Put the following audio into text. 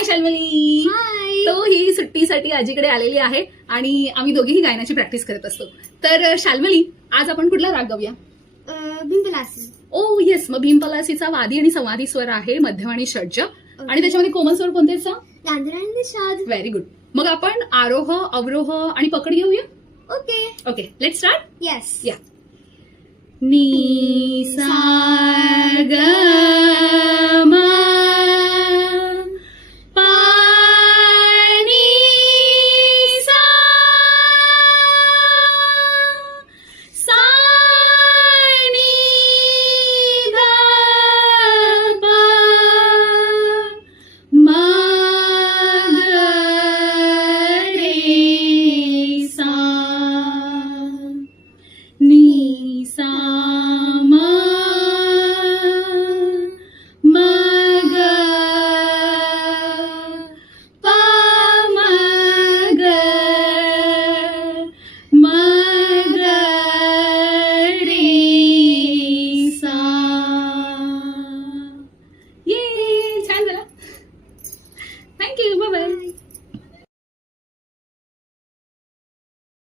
हाय शाल्मली. हाय. तो ही सुट्टीसाठी आजीकडे आलेली आहे आणि आम्ही दोघेही गायनाची प्रॅक्टिस करत असतो. तर शाल्मली, आज आपण कुठला राग गाऊया? बिंबलासी. ओ येस, मग भीमपलासीचा वादी आणि संवादी स्वर आहे, मध्यम आणि षड्ज. आणि त्याच्यामध्ये कोमल स्वर कोणते आहेत? गांधार आणि निषाद. Very good. मग आपण आरोह, अवरोह आणि पकड घेऊया. Okay. Okay, let start. Yes. या. नी सा ग